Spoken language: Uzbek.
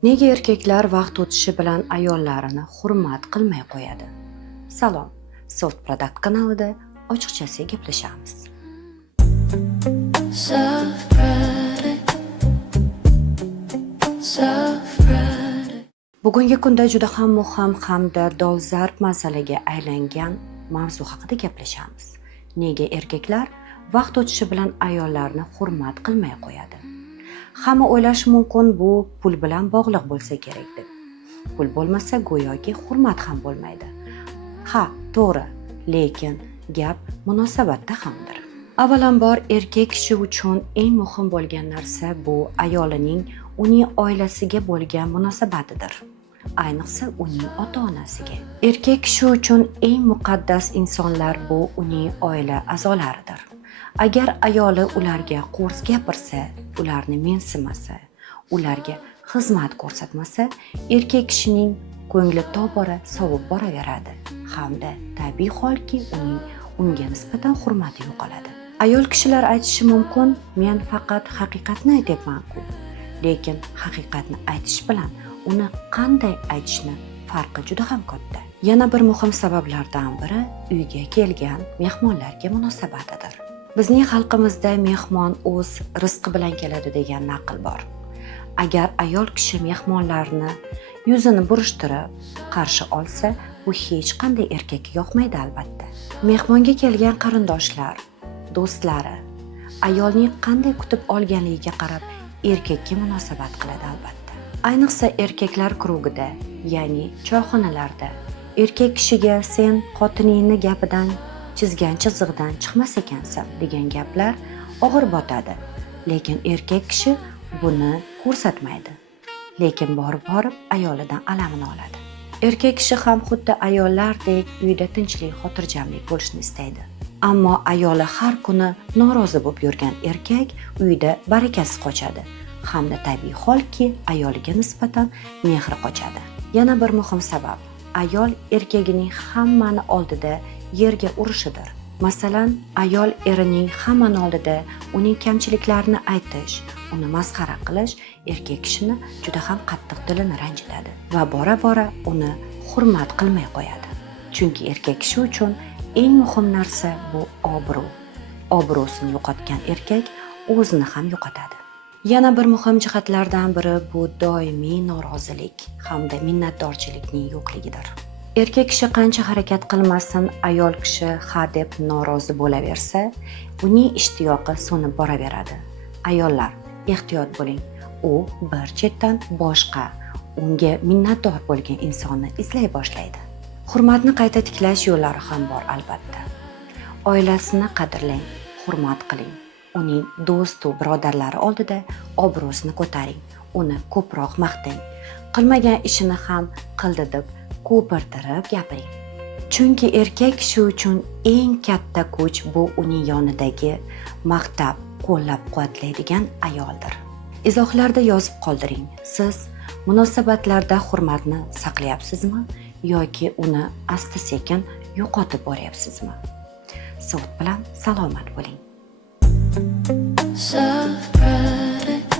Nega erkaklar vaqt o'tishi bilan ayollarini hurmat qilmay qo'yadi? Salom, Soft Product kanalida ochiqchasiga gaplashamiz. Bugungi kunda juda ham muhim hamda dolzarb masalaga aylangan mavzu haqida gaplashamiz. Nega erkaklar vaqt o'tishi bilan ayollarni hurmat qilmay qo'yadi? Hamma o'ylashi mumkin bu pul bilan bog'liq bo'lsa kerak deb. Pul bo'lmasa go'yoki hurmat ham bo'lmaydi. Ha, to'g'ri, lekin gap munosabatda hamdir. Avvalambor erkak kishi uchun eng muhim bo'lgan narsa bu ayolining uning oilasiga bo'lgan munosabatidir. Ayniqsa uning ota-onasiga. Erkak kishi uchun eng muqaddas insonlar bu uning oila a'zolaridir. Agar ayoli ularga qo'rs gapirsa, ularni mensimasa, ularga xizmat ko'rsatmasa, erkak kishining ko'ngli tobora sovib boraveradi hamda tabiiy holki unga nisbatan hurmati yo'qoladi. Ayol kishilar aytishi mumkin, men faqat haqiqatni aytyapman-ku. Lekin haqiqatni aytish bilan uni qanday aytishni farqi juda ham katta. Yana bir muhim sabablardan biri uyga kelgan mehmonlarga munosabatidir. Bizning xalqimizda mehmon o'z rizqi bilan keladi degan naql bor. Agar ayol kishi mehmonlarni yuzini burishtirib qarshi olsa, bu hech qanday erkakka yoqmaydi albatta. Mehmonga kelgan qarindoshlar, do'stlari ayolning qanday kutib olganligiga qarab erkakka munosabat qiladi albatta. Ayniqsa erkaklar krugida, ya'ni choyxonalarda erkak kishiga sen xotiningni gapidan chizgan chizig'idan chiqmas ekansan degan gaplar og'ir botadi. Lekin erkak kishi buni ko'rsatmaydi. Lekin borib ayolidan alamini oladi. Erkak kishi ham xuddi ayollardek uyda tinchlik, xotirjamlik bo'lishni istaydi. Ammo ayoli har kuni norozi bo'lib yurgan erkak uyda barakasi qochadi. Hamda tabiiy holki ayoliga nisbatan mehri qochadi. Yana bir muhim sabab ayol erkagining hammani oldida yerga urishidir. Masalan, ayol erining hammani oldida uning kamchiliklarini aytish, uni masxara qilish erkak kishini juda ham qattiq dilini ranjitadi va bora-bora uni hurmat qilmay qo'yadi. Chunki erkak kishi uchun eng muhim narsa bu obro'. Obro'sini yo'qotgan erkak o'zini ham yo'qotadi. Yana bir muhim jihatlardan biri bu doimiy norozilik hamda minnatdorchilikning yo'qligidir. Erkak kishi qancha harakat qilmasin, ayol kishi ha deb norozi bo'laversa, uning ishtiyoqi so'nib boraveradi. Ayollar, ehtiyot bo'ling. U bir chetdan boshqa, unga minnatdor bo'lgan insonni izlay boshlaydi. Hurmatni qayta tiklash yo'llari ham bor albatta. Oilasini qadrlang, hurmat qiling. Uning do'stu birodarlari oldida obro'sini ko'taring, uni ko'proq maqtang. Qilmagan ishini ham qildi deb ko'pirtirib gapiring. Chunki erkak kishi uchun eng katta kuch bu uning yonidagi maqtab, qo'llab-quvvatlaydigan ayoldir. Izohlarda yozib qoldiring. Siz munosabatlarda hurmatni saqlayapsizmi yoki uni asta-sekin yo'qotib boryapsizmi? So'z bilan salomat bo'ling. Soft product.